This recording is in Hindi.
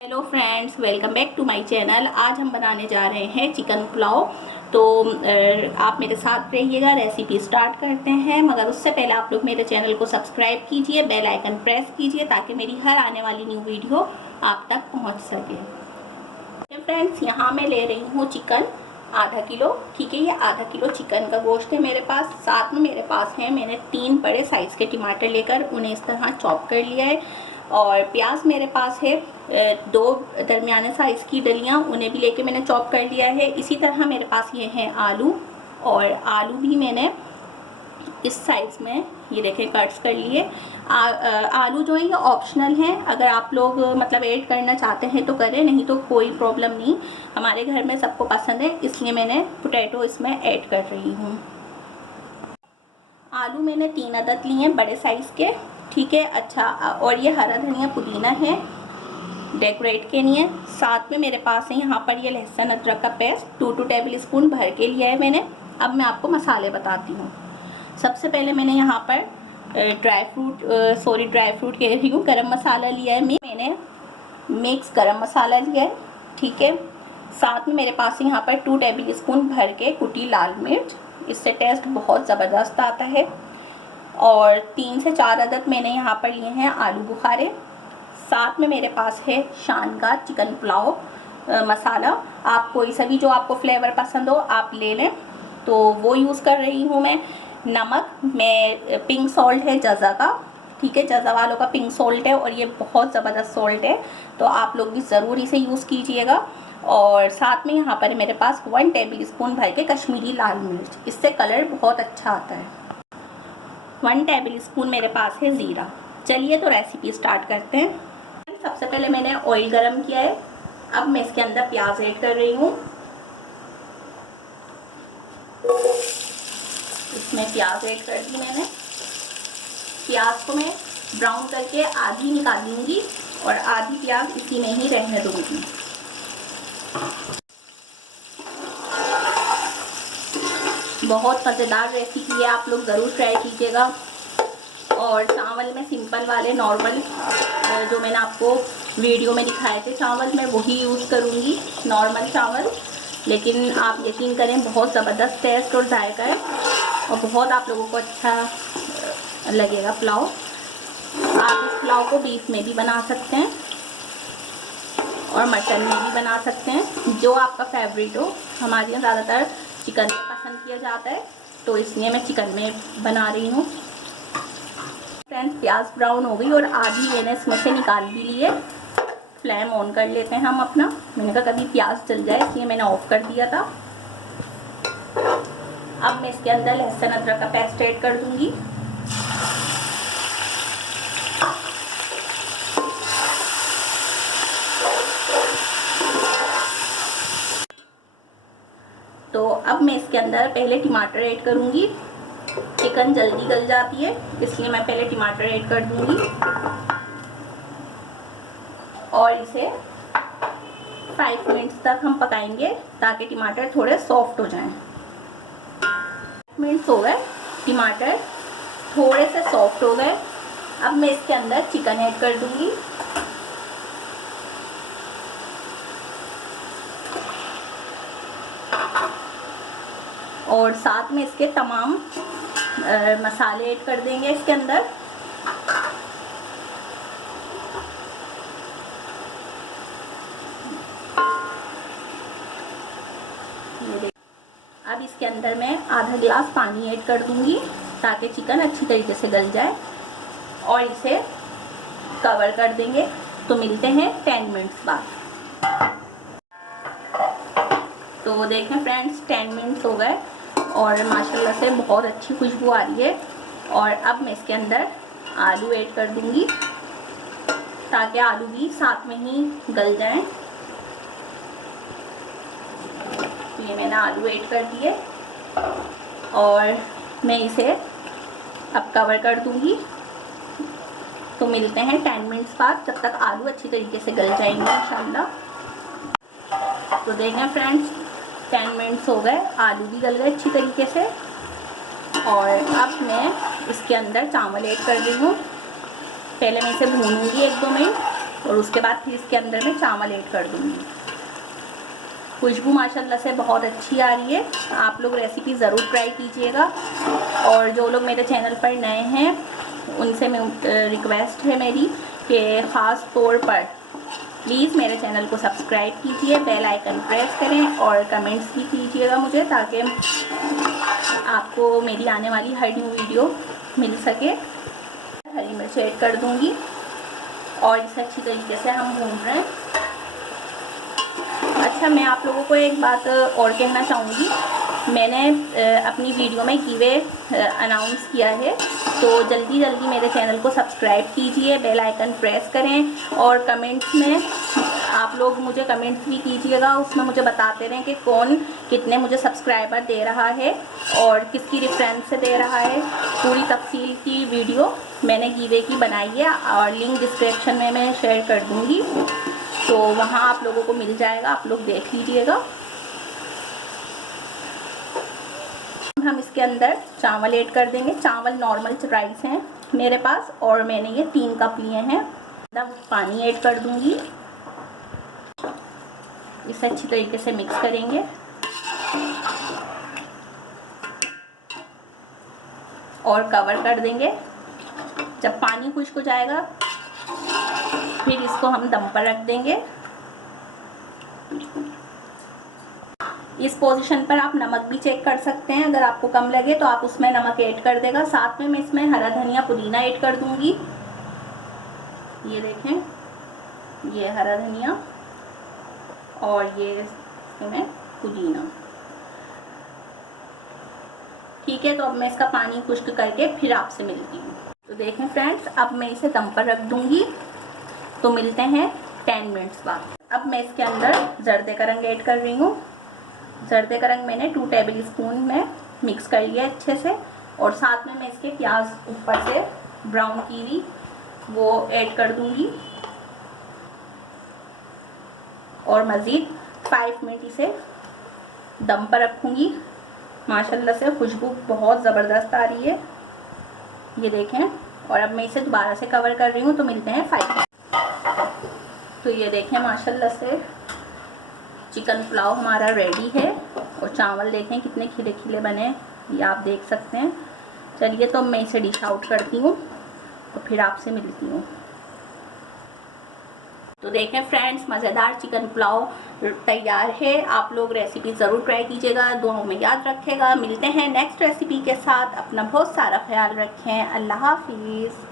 Hello friends, welcome back to my channel. आज हम बनाने जा रहे हैं चिकन पुलाव। तो आप मेरे साथ रहिएगा, रेसिपी स्टार्ट करते हैं। मगर उससे पहले आप लोग मेरे चैनल को सब्सक्राइब कीजिए, बेल आइकन प्रेस कीजिए ताकि मेरी हर आने वाली न्यू वीडियो आप तक पहुंच सके। तो फ्रेंड्स, यहाँ मैं ले रही हूँ चिकन आधा किलो। ठीक है, ये आधा किलो चिकन का गोश्त है मेरे पास। साथ में मेरे पास है, मैंने 3 बड़े साइज़ के टमाटर लेकर उन्हें इस तरह चॉप कर लिया है। और प्याज मेरे पास है 2 दरमियाने साइज़ की डलियाँ, उन्हें भी लेके मैंने चॉप कर लिया है। इसी तरह मेरे पास ये हैं आलू, और आलू भी मैंने इस साइज़ में ये देखें कट्स कर लिए। आलू जो है ये ऑप्शनल हैं, अगर आप लोग मतलब ऐड करना चाहते हैं तो करें, नहीं तो कोई प्रॉब्लम नहीं। हमारे घर में सबको पसंद है, इसलिए मैंने पोटैटो इसमें ऐड कर रही हूँ। आलू मैंने 3 अदद लिए हैं बड़े साइज़ के। ठीक है, अच्छा। और ये हरा धनिया पुदीना है डेकोरेट के लिए। साथ में मेरे पास है यहाँ पर ये लहसुन अदरक का पेस्ट 2 टेबल स्पून भर के लिया है मैंने। अब मैं आपको मसाले बताती हूँ। सबसे पहले मैंने यहाँ पर ड्राई फ्रूट कह रही हूँ, गरम मसाला लिया है। मैंने मिक्स गरम मसाला लिया है। ठीक है, साथ में मेरे पास यहाँ पर 2 टेबल स्पून भर के कुटी लाल मिर्च, इससे टेस्ट बहुत ज़बरदस्त आता है। और 3 से 4 अदद मैंने यहाँ पर लिए हैं आलू बुखारे। साथ में मेरे पास है शान का चिकन पुलाव मसाला। आप कोई सा भी जो आपको फ्लेवर पसंद हो आप ले लें, तो वो यूज़ कर रही हूँ मैं। नमक, मैं पिंक सॉल्ट है जज़ा का। ठीक है, जज़ा वालों का पिंक सॉल्ट है और ये बहुत ज़बरदस्त सॉल्ट है, तो आप लोग भी ज़रूर इसे यूज़ कीजिएगा। और साथ में यहाँ पर मेरे पास 1 टेबल स्पून भर के कश्मीरी लाल मिर्च, इससे कलर बहुत अच्छा आता है। 1 टेबल स्पून मेरे पास है ज़ीरा। चलिए तो रेसिपी स्टार्ट करते हैं। सबसे पहले मैंने ऑयल गरम किया है। अब मैं इसके अंदर प्याज ऐड कर रही हूँ। इसमें प्याज ऐड कर दी मैंने। प्याज को मैं ब्राउन करके आधी निकाल लूँगी और आधी प्याज इसी में ही रहने दूँगी। बहुत मज़ेदार रेसिपी है, आप लोग ज़रूर ट्राई कीजिएगा। और चावल में सिंपल वाले नॉर्मल जो मैंने आपको वीडियो में दिखाए थे चावल, मैं वही यूज़ करूँगी, नॉर्मल चावल। लेकिन आप यकीन करें, बहुत ज़बरदस्त टेस्ट और जायका है और बहुत आप लोगों को अच्छा लगेगा पुलाव। आप इस पुलाव को बीफ में भी बना सकते हैं और मटन में भी बना सकते हैं, जो आपका फेवरेट हो। हमारे यहाँ ज़्यादातर चिकन में पसंद किया जाता है, तो इसलिए मैं चिकन में बना रही हूँ। फ्रेंड्स, प्याज ब्राउन हो गई और आधी मैंने इसमें से निकाल भी ली है। फ्लेम ऑन कर लेते हैं हम अपना। मैंने कहा कभी प्याज जल जाए, इसलिए मैंने ऑफ कर दिया था। अब मैं इसके अंदर लहसुन अदरक का पेस्ट ऐड कर दूंगी। तो अब मैं इसके अंदर पहले टमाटर ऐड करूंगी। चिकन जल्दी गल जाती है, इसलिए मैं पहले टमाटर ऐड कर दूंगी और इसे 5 मिनट्स तक हम पकाएंगे ताकि टमाटर थोड़े सॉफ्ट हो जाएं। 5 मिनट्स हो गए, टमाटर थोड़े से सॉफ्ट हो गए। अब मैं इसके अंदर चिकन ऐड कर दूंगी। और साथ में इसके तमाम मसाले ऐड कर देंगे इसके अंदर। अब इसके अंदर मैं आधा गिलास पानी ऐड कर दूंगी ताकि चिकन अच्छी तरीके से गल जाए, और इसे कवर कर देंगे। तो मिलते हैं 10 मिनट्स बाद। तो देखें फ्रेंड्स, 10 मिनट्स हो गए और माशाल्लाह से बहुत अच्छी खुशबू आ रही है। और अब मैं इसके अंदर आलू ऐड कर दूंगी ताकि आलू भी साथ में ही गल जाएं। तो ये मैंने आलू ऐड कर दिए और मैं इसे अब कवर कर दूंगी। तो मिलते हैं 10 मिनट्स बाद, जब तक आलू अच्छी तरीके से गल जाएंगे इंशाल्लाह। तो देखें फ्रेंड्स, 10 मिनट्स हो गए, आलू भी गल गए अच्छी तरीके से। और अब मैं इसके अंदर चावल ऐड कर रही हूँ। पहले मैं इसे भूनूंगी 1-2 मिनट और उसके बाद फिर इसके अंदर मैं चावल ऐड कर दूँगी। खुशबू माशाल्लाह से बहुत अच्छी आ रही है। आप लोग रेसिपी ज़रूर ट्राई कीजिएगा। और जो लोग मेरे चैनल पर नए हैं उनसे मैं रिक्वेस्ट है मेरी कि ख़ास तौर पर प्लीज़ मेरे चैनल को सब्सक्राइब कीजिए, बेल आइकन प्रेस करें और कमेंट्स भी कीजिएगा मुझे, ताकि आपको मेरी आने वाली हर न्यू वीडियो मिल सके। हरी मिर्च ऐड कर दूँगी और इसे अच्छी तरीके से हम भून रहे हैं। अच्छा, मैं आप लोगों को एक बात और कहना चाहूँगी। मैंने अपनी वीडियो में कीवे अनाउंस किया है, तो जल्दी जल्दी मेरे चैनल को सब्सक्राइब कीजिए, बेल आइकन प्रेस करें और कमेंट्स में आप लोग मुझे कमेंट्स भी कीजिएगा। उसमें मुझे बताते रहें कि कौन कितने मुझे सब्सक्राइबर दे रहा है और किसकी रेफरेंस से दे रहा है। पूरी तफसील की वीडियो मैंने कीवे की बनाई है और लिंक डिस्क्रिप्शन में मैं शेयर कर दूँगी, तो वहाँ आप लोगों को मिल जाएगा, आप लोग देख लीजिएगा। हम इसके अंदर चावल ऐड कर देंगे। चावल नॉर्मल राइस हैं मेरे पास और मैंने ये 3 कप लिए हैं। तब पानी ऐड कर दूंगी, इसे अच्छी तरीके से मिक्स करेंगे और कवर कर देंगे। जब पानी खुश्क हो जाएगा फिर इसको हम दम पर रख देंगे। इस पोजीशन पर आप नमक भी चेक कर सकते हैं, अगर आपको कम लगे तो आप उसमें नमक ऐड कर देगा। साथ में मैं इसमें हरा धनिया पुदीना ऐड कर दूंगी। ये देखें, ये हरा धनिया और ये इसमें पुदीना। ठीक है, तो अब मैं इसका पानी खुश्क करके फिर आपसे मिलती हूँ। तो देखें फ्रेंड्स, अब मैं इसे दम पर रख दूंगी, तो मिलते हैं 10 मिनट्स बाद। अब मैं इसके अंदर जर्दे का रंग ऐड कर रही हूँ। जर्दे का रंग मैंने 2 टेबल स्पून में मिक्स कर लिया अच्छे से, और साथ में मैं इसके प्याज ऊपर से ब्राउन की हुई वो ऐड कर दूंगी और मज़ीद 5 मिनट इसे दम पर रखूँगी। माशाल्लाह से खुशबू बहुत ज़बरदस्त आ रही है, ये देखें। और अब मैं इसे दोबारा से कवर कर रही हूँ, तो मिलते हैं 5। तो ये देखें, माशाल्लाह से चिकन पुलाव हमारा रेडी है और चावल देखें कितने खिले खिले बने, ये आप देख सकते हैं। चलिए, तो मैं इसे डिश आउट करती हूँ और फिर आपसे मिलती हूँ। तो देखें फ्रेंड्स, मज़ेदार चिकन पुलाव तैयार है। आप लोग रेसिपी ज़रूर ट्राई कीजिएगा, दुआओं में याद रखेगा। मिलते हैं नेक्स्ट रेसिपी के साथ। अपना बहुत सारा ख्याल रखें। अल्लाह हाफिज़।